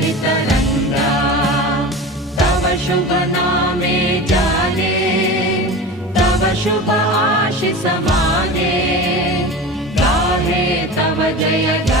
तरंगा तव शुभ नामे जाने तव शुभ आशीष माने गाहे तव जय